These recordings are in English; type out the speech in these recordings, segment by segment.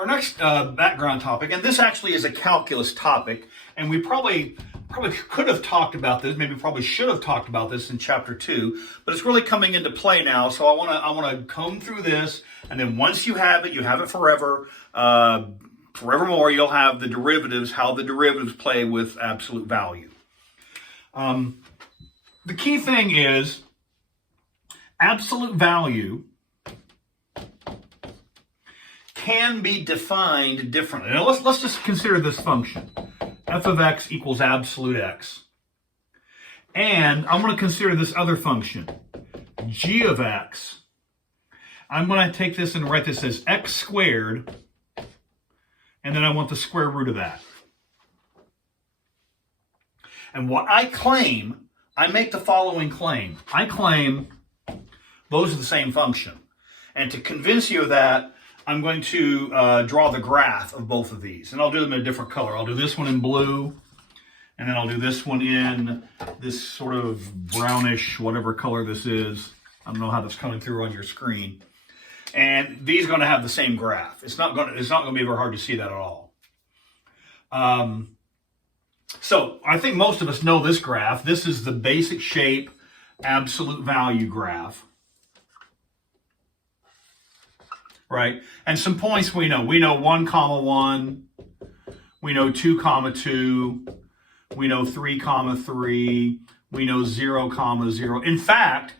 Our next background topic, and this actually is a calculus topic, and we probably could have talked about this, maybe probably should have talked about this in chapter 2, but it's really coming into play now. So I want to comb through this, and then once you have it forever. Forevermore, you'll have the derivatives, how the derivatives play with absolute value. The key thing is absolute value can be defined differently. Now let's just consider this function. F of x equals absolute x. And I'm going to consider this other function, g of x. I'm going to take this and write this as x squared, and then I want the square root of that. And what I claim, I make the following claim. I claim those are the same function. And to convince you of that, I'm going to draw the graph of both of these. And I'll do them in a different color. I'll do this one in blue, and then I'll do this one in this sort of brownish, whatever color this is. I don't know how that's coming through on your screen. And these are going to have the same graph. It's not going to be very hard to see that at all. So I think most of us know this graph. This is the basic shape absolute value graph. Right? And some points we know. We know 1, 1. We know 2, 2. We know 3, 3. We know 0, 0. In fact,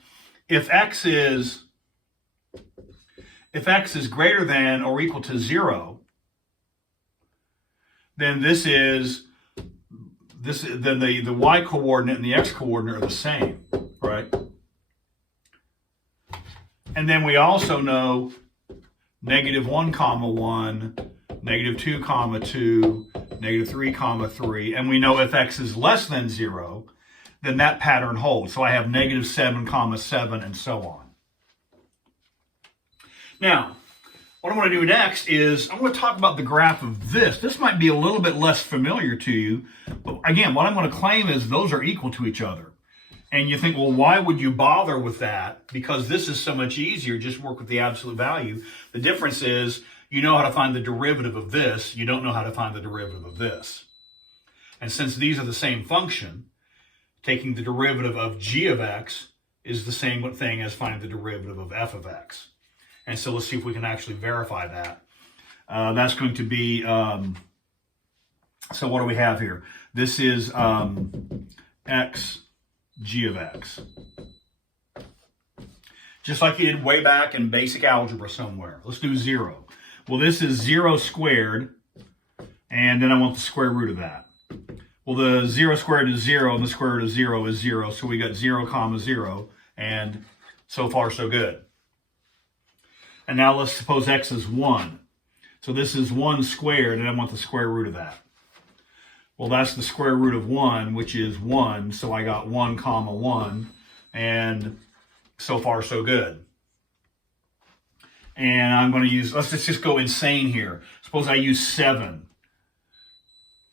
if x is greater than or equal to 0, then then the y coordinate and the x coordinate are the same, right? And then we also know -1, 1, -2, 2, -3, 3. And we know if x is less than 0, then that pattern holds. So I have -7, 7, and so on. Now, what I want to do next is I'm going to talk about the graph of this. This might be a little bit less familiar to you. But again, what I'm going to claim is those are equal to each other. And you think, well, why would you bother with that? Because this is so much easier. Just work with the absolute value. The difference is you know how to find the derivative of this. You don't know how to find the derivative of this. And since these are the same function, taking the derivative of g of x is the same thing as finding the derivative of f of x. And so let's see if we can actually verify that. That's going to be, so what do we have here? This is x g of x. Just like you did way back in basic algebra somewhere. Let's do 0. Well, this is 0 squared, and then I want the square root of that. Well, the 0 squared is 0, and the square root of 0 is 0, so we got 0, 0, and so far so good. And now let's suppose x is 1. So this is 1 squared, and I want the square root of that. Well, that's the square root of 1, which is 1. So I got 1, 1, and so far so good. And I'm going to use, let's just go insane here. Suppose I use 7.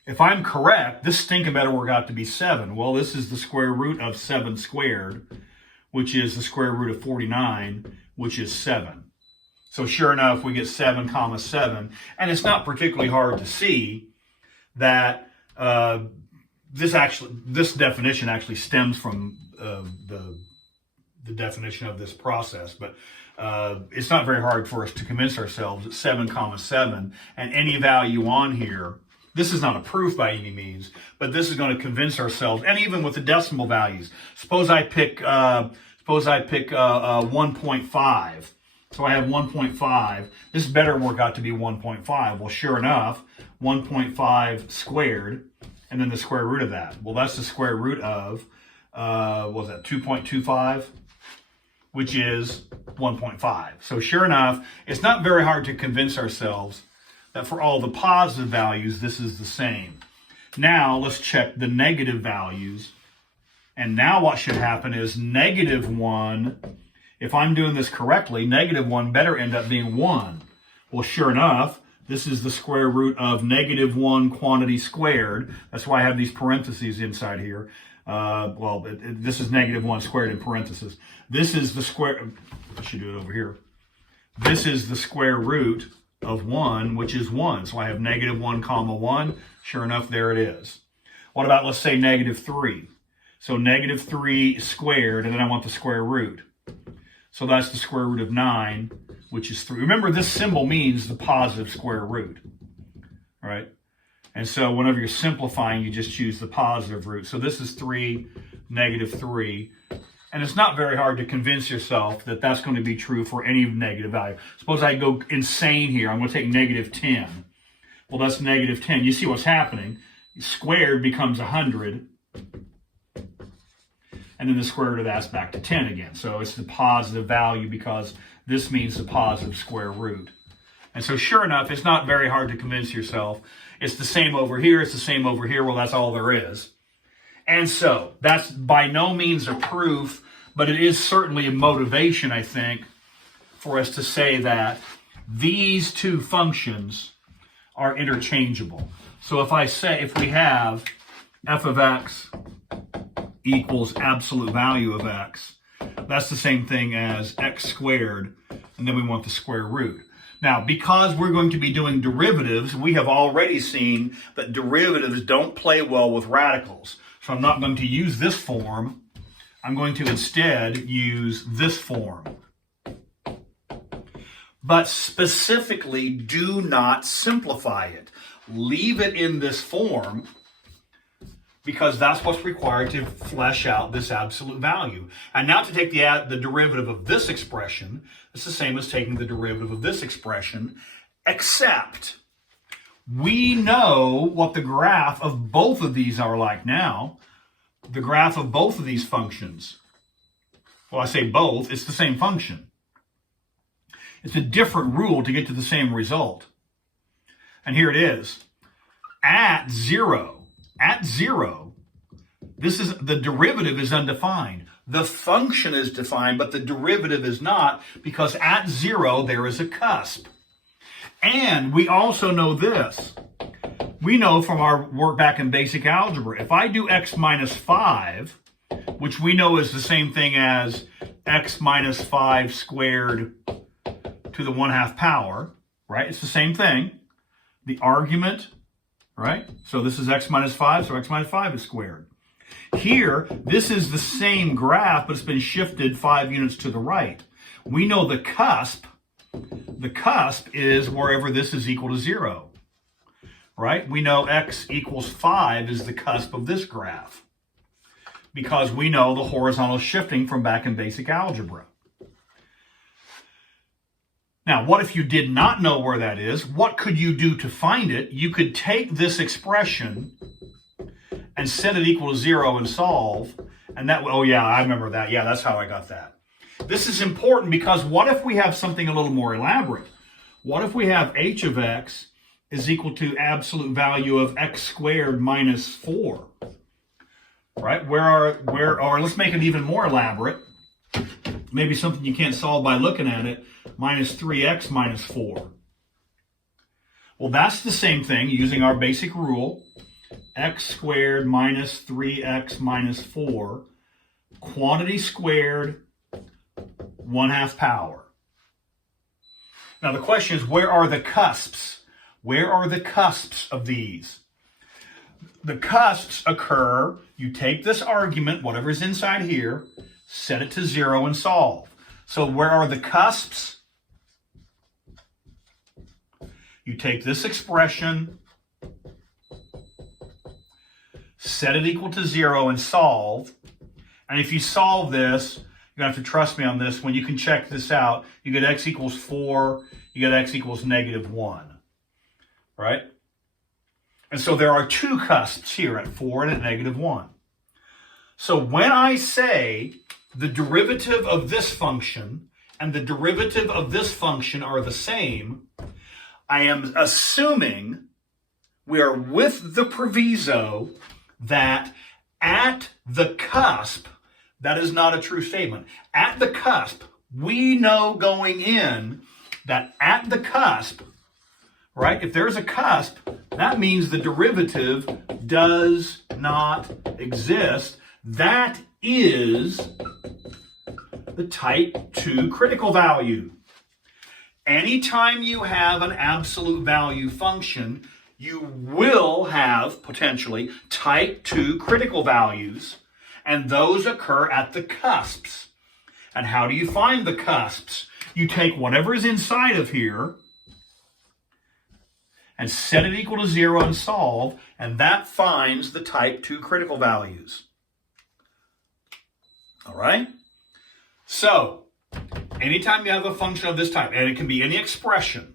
If I'm correct, this stinking better work out to be 7. Well, this is the square root of 7 squared, which is the square root of 49, which is 7. So sure enough, we get 7, 7. And it's not particularly hard to see that this definition actually stems from the definition of this process, but it's not very hard for us to convince ourselves that 7, 7, and any value on here, this is not a proof by any means, but this is going to convince ourselves, and even with the decimal values. Suppose I pick 1.5. So I have 1.5. This better work out to be 1.5. Well, sure enough, 1.5 squared, and then the square root of that. Well, that's the square root of, what was that, 2.25, which is 1.5. So sure enough, it's not very hard to convince ourselves that for all the positive values, this is the same. Now, let's check the negative values. And now what should happen is -1, if I'm doing this correctly, -1 better end up being 1. Well, sure enough, this is the square root of -1 quantity squared. That's why I have these parentheses inside here. This is -1 squared in parentheses. This is the square, I should do it over here. This is the square root of 1, which is 1. So I have negative 1 comma 1. Sure enough, there it is. What about, let's say, negative 3? So negative 3 squared, and then I want the square root. So that's the square root of 9, which is 3. Remember, this symbol means the positive square root. All right? And so whenever you're simplifying, you just choose the positive root. So this is 3, negative 3. And it's not very hard to convince yourself that that's going to be true for any negative value. Suppose I go insane here. I'm going to take negative 10. Well, that's negative 10. You see what's happening. Squared becomes 100. And then the square root of that's back to 10 again. So it's the positive value because this means the positive square root. And so sure enough, it's not very hard to convince yourself. It's the same over here. It's the same over here. Well, that's all there is. And so that's by no means a proof, but it is certainly a motivation, I think, for us to say that these two functions are interchangeable. So if we have f of x equals absolute value of x, that's the same thing as x squared, and then we want the square root. Now, because we're going to be doing derivatives, we have already seen that derivatives don't play well with radicals. So I'm not going to use this form. I'm going to instead use this form. But specifically, do not simplify it. Leave it in this form because that's what's required to flesh out this absolute value. And now to take the derivative of this expression, it's the same as taking the derivative of this expression, except we know what the graph of both of these are like now. The graph of both of these functions. Well, I say both, it's the same function. It's a different rule to get to the same result. And here it is. At zero, this is the derivative is undefined. The function is defined, but the derivative is not, because at 0 there is a cusp. And we also know this. We know from our work back in basic algebra, if I do x minus 5, which we know is the same thing as x minus 5 squared to the 1/2 power, right? It's the same thing. The argument, right? So this is x minus 5, so x minus 5 is squared. Here, this is the same graph, but it's been shifted 5 units to the right. We know the cusp is wherever this is equal to 0, right? We know x equals 5 is the cusp of this graph because we know the horizontal shifting from back in basic algebra. Now, what if you did not know where that is? What could you do to find it? You could take this expression and set it equal to 0 and solve. And that, oh yeah, I remember that. Yeah, that's how I got that. This is important because what if we have something a little more elaborate? What if we have h of x is equal to absolute value of x squared minus 4? Right? Or let's make it even more elaborate. Maybe something you can't solve by looking at it. Minus 3x minus 4. Well, that's the same thing using our basic rule. X squared minus 3x minus 4. Quantity squared 1/2 power. Now the question is, where are the cusps? Where are the cusps of these? The cusps occur, you take this argument, whatever's inside here, set it to 0 and solve. So where are the cusps? You take this expression, set it equal to 0 and solve. And if you solve this, you're going to have to trust me on this one. You can check this out. You get x equals 4. You get x equals negative 1. Right? And so there are two cusps here, at 4 and at negative 1. So when I say the derivative of this function and the derivative of this function are the same, I am assuming we are with the proviso that at the cusp, that is not a true statement. At the cusp, we know going in that at the cusp, right, if there's a cusp, that means the derivative does not exist. That is the type 2 critical value. Anytime you have an absolute value function, you will have, potentially, type 2 critical values, and those occur at the cusps. And how do you find the cusps? You take whatever is inside of here and set it equal to 0 and solve, and that finds the type 2 critical values. All right? So, anytime you have a function of this type, and it can be any expression.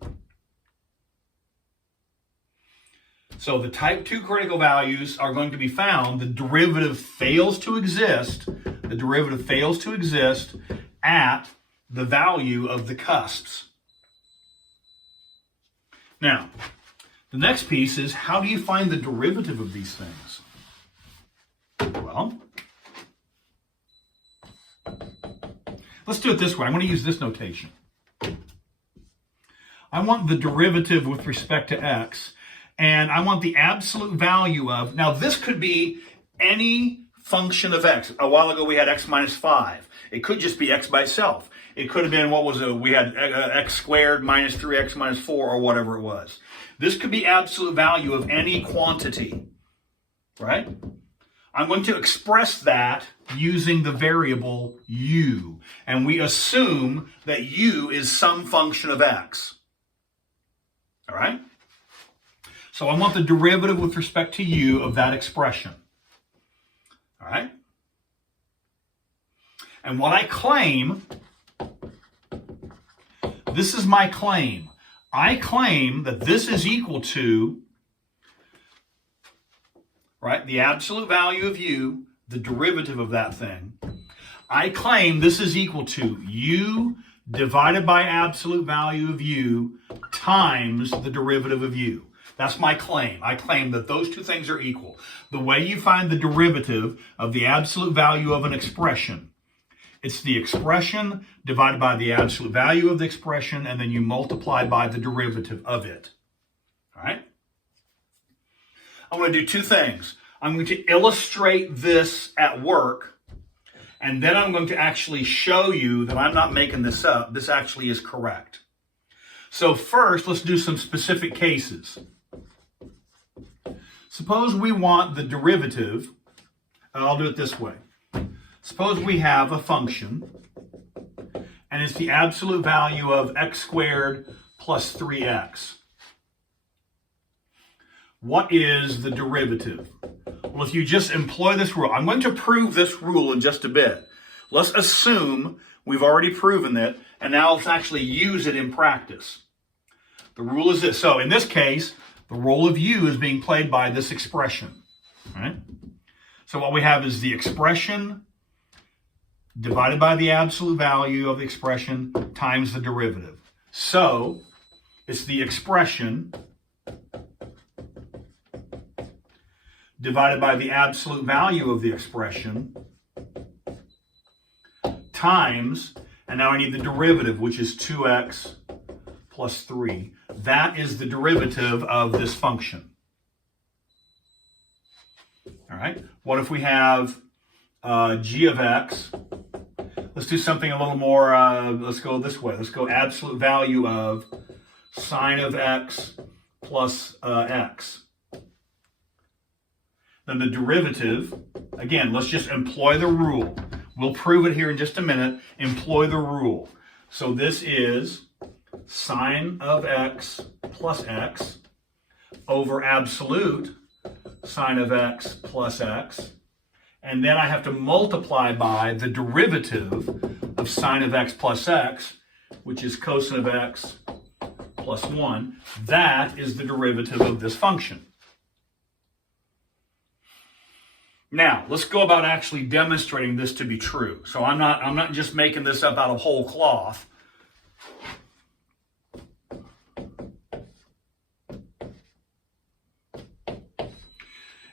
So the type 2 critical values are going to be found. The derivative fails to exist. The derivative fails to exist at the value of the cusps. Now, the next piece is, how do you find the derivative of these things? Well, let's do it this way. I'm going to use this notation. I want the derivative with respect to x, and I want the absolute value of, now this could be any function of x. A while ago we had x minus 5. It could just be x by itself. It could have been, what was it? We had x squared minus 3x minus 4, or whatever it was. This could be absolute value of any quantity, right? I'm going to express that using the variable u. And we assume that u is some function of x. All right? So I want the derivative with respect to u of that expression. All right? And what I claim, this is my claim. I claim that this is equal to, right, the absolute value of u, the derivative of that thing. I claim this is equal to u divided by absolute value of u times the derivative of u. That's my claim. I claim that those two things are equal. The way you find the derivative of the absolute value of an expression, it's the expression divided by the absolute value of the expression, and then you multiply by the derivative of it. All right? I'm going to do two things. I'm going to illustrate this at work, and then I'm going to actually show you that I'm not making this up. This actually is correct. So first, let's do some specific cases. Suppose we want the derivative. I'll do it this way. Suppose we have a function, and it's the absolute value of x squared plus 3x. What is the derivative? Well, if you just employ this rule, I'm going to prove this rule in just a bit. Let's assume we've already proven it, and now let's actually use it in practice. The rule is this. So in this case, the role of u is being played by this expression. Right? So what we have is the expression divided by the absolute value of the expression times the derivative. So it's the expression divided by the absolute value of the expression times, and now I need the derivative, which is 2x plus 3. That is the derivative of this function. All right. What if we have g of x? Let's do something a little more, let's go this way. Let's go absolute value of sine of x plus x. Then the derivative, again, let's just employ the rule. We'll prove it here in just a minute. Employ the rule. So this is sine of x plus x over absolute sine of x plus x. And then I have to multiply by the derivative of sine of x plus x, which is cosine of x plus 1. That is the derivative of this function. Now, let's go about actually demonstrating this to be true. So I'm not just making this up out of whole cloth.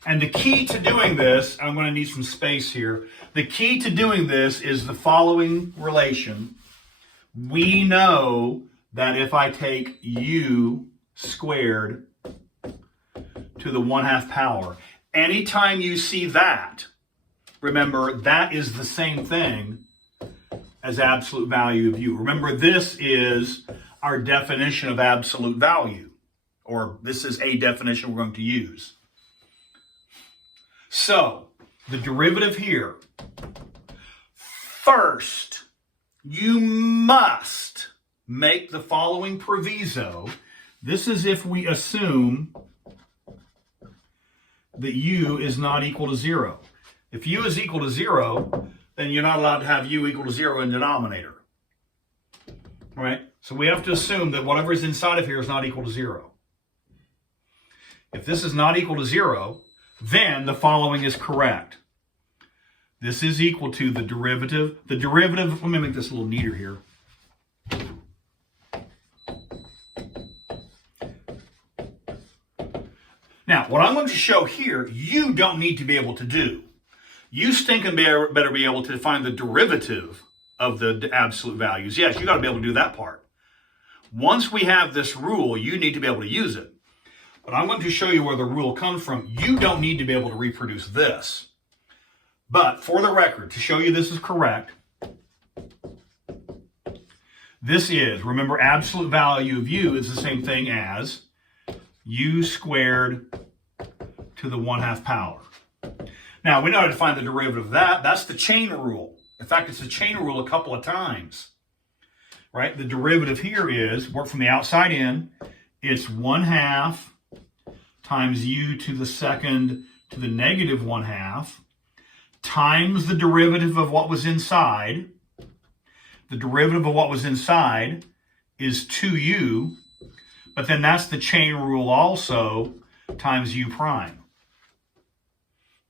And the key to doing this, I'm going to need some space here. The key to doing this is the following relation. We know that if I take u squared to the 1/2 power, anytime you see that, remember that is the same thing as absolute value of u. Remember, this is our definition of absolute value, or this is a definition we're going to use. So, the derivative here, first, you must make the following proviso. This is if we assume that u is not equal to 0. If u is equal to 0, then you're not allowed to have u equal to 0 in denominator. Right? So we have to assume that whatever is inside of here is not equal to 0. If this is not equal to 0, then the following is correct. This is equal to the derivative. The derivative, let me make this a little neater here. Now, what I'm going to show here, you don't need to be able to do. You stinking better be able to find the derivative of the absolute values. Yes, you got to be able to do that part. Once we have this rule, you need to be able to use it. But I'm going to show you where the rule comes from. You don't need to be able to reproduce this. But for the record, to show you this is correct, this is, remember, absolute value of u is the same thing as u squared to the 1/2 power. Now, we know how to find the derivative of that. That's the chain rule. In fact, it's the chain rule a couple of times. Right? The derivative here is, work from the outside in, it's 1/2 times u to the second to the negative 1/2 times the derivative of what was inside. The derivative of what was inside is 2u, but then that's the chain rule also times u prime.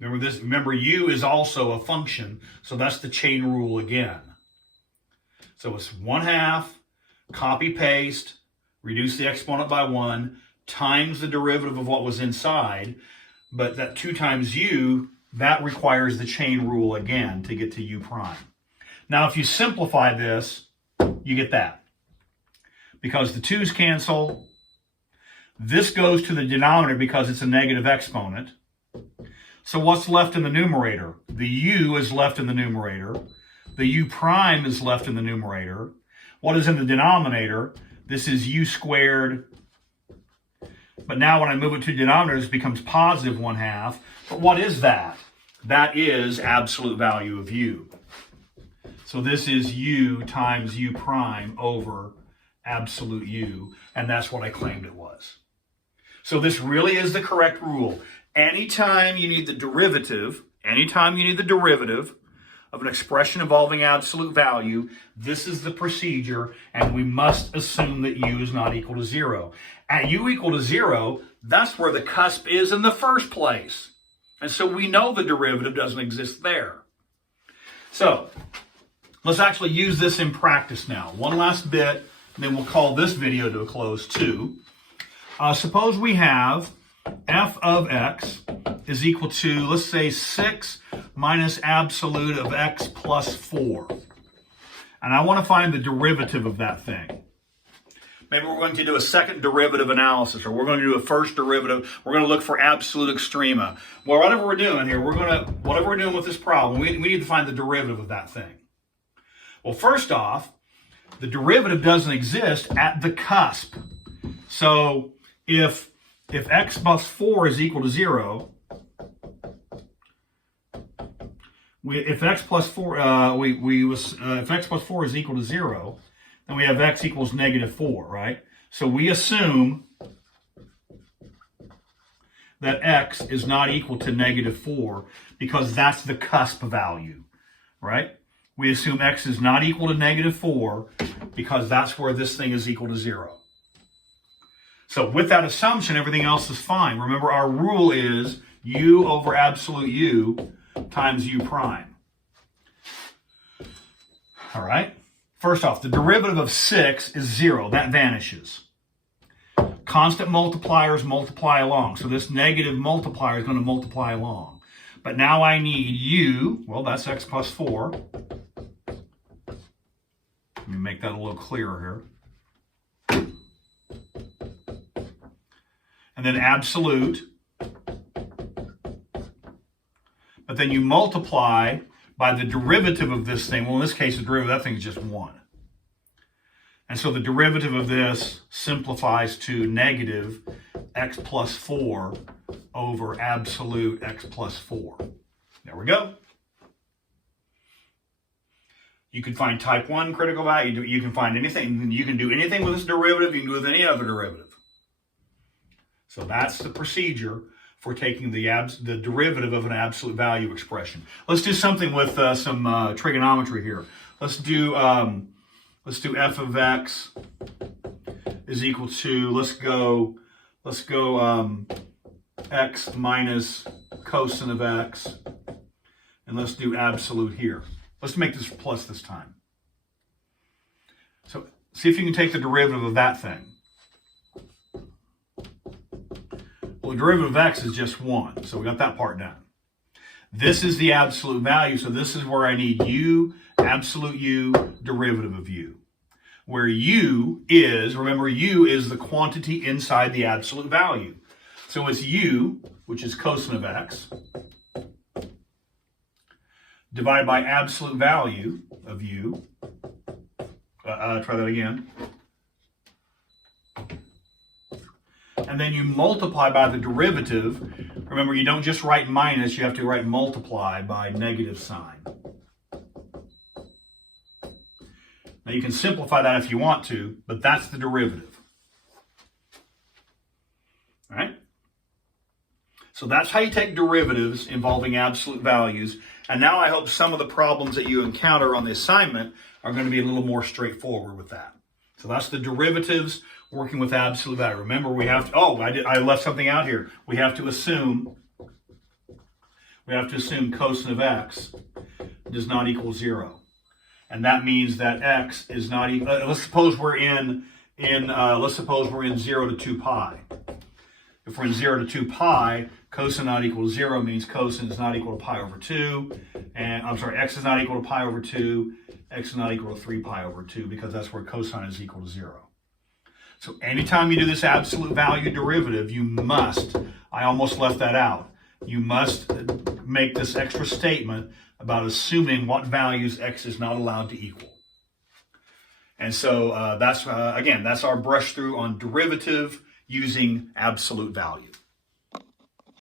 Remember this, remember u is also a function, so that's the chain rule again. So it's 1/2, copy paste, reduce the exponent by 1, times the derivative of what was inside, but that 2 times u, that requires the chain rule again to get to u prime. Now, if you simplify this, you get that. Because the 2's cancel, this goes to the denominator because it's a negative exponent. So what's left in the numerator? The u is left in the numerator. The u prime is left in the numerator. What is in the denominator? This is u squared. But now when I move it to denominator, it becomes positive 1/2. But what is that? That is absolute value of u. So this is u times u prime over absolute u. And that's what I claimed it was. So this really is the correct rule. Anytime you need the derivative of an expression involving absolute value, this is the procedure, and we must assume that u is not equal to 0. At u equal to 0, that's where the cusp is in the first place. And so we know the derivative doesn't exist there. So let's actually use this in practice now. One last bit, and then we'll call this video to a close too. Suppose we have f of x is equal to, let's say, 6 minus absolute of x plus 4. And I want to find the derivative of that thing. Maybe we're going to do a second derivative analysis, or we're going to do a first derivative. We're going to look for absolute extrema. Well, whatever we're doing here, whatever we're doing with this problem, we need to find the derivative of that thing. Well, first off, the derivative doesn't exist at the cusp. So if x plus 4 is equal to 0, if x plus 4 is equal to 0, then we have x equals negative 4, right? So we assume that x is not equal to negative 4 because that's the cusp value, right? We assume x is not equal to negative 4 because that's where this thing is equal to 0. So with that assumption, everything else is fine. Remember, our rule is u over absolute u times u prime. All right? First off, the derivative of 6 is 0. That vanishes. Constant multipliers multiply along. So this negative multiplier is going to multiply along. But now I need u. Well, that's x plus 4. Let me make that a little clearer here. And then absolute. But then you multiply by the derivative of this thing. Well, in this case, the derivative of that thing is just 1. And so the derivative of this simplifies to negative x plus 4 over absolute x plus 4. There we go. You can find type 1 critical value. You can find anything. You can do anything with this derivative. You can do with any other derivative. So that's the procedure for taking the derivative of an absolute value expression. Let's do something with some trigonometry here. Let's do f of x is equal to, let's go x minus cosine of x, and let's do absolute here. Let's make this plus this time. So see if you can take the derivative of that thing. Well, the derivative of x is just 1, so we got that part down. This is the absolute value, so this is where I need u, absolute u, derivative of u. Where u is, remember u is the quantity inside the absolute value. So it's u, which is cosine of x, divided by absolute value of u. Try that again. And then you multiply by the derivative. Remember, you don't just write minus, you have to write multiply by negative sign. Now you can simplify that if you want to, but that's the derivative. All right? So that's how you take derivatives involving absolute values. And now I hope some of the problems that you encounter on the assignment are going to be a little more straightforward with that. So that's the derivatives working with absolute value. Remember, we have to, I left something out here. We have to assume cosine of x does not equal 0. And that means that x is not equal, let's suppose we're in 0 to 2 pi. If we're in 0 to 2 pi, cosine not equal to 0 means cosine is not equal to pi over 2. And x is not equal to pi over 2. X is not equal to 3 pi over 2 because that's where cosine is equal to 0. So anytime you do this absolute value derivative, you must, I almost left that out, you must make this extra statement about assuming what values x is not allowed to equal. And so that's our brush through on derivative using absolute value.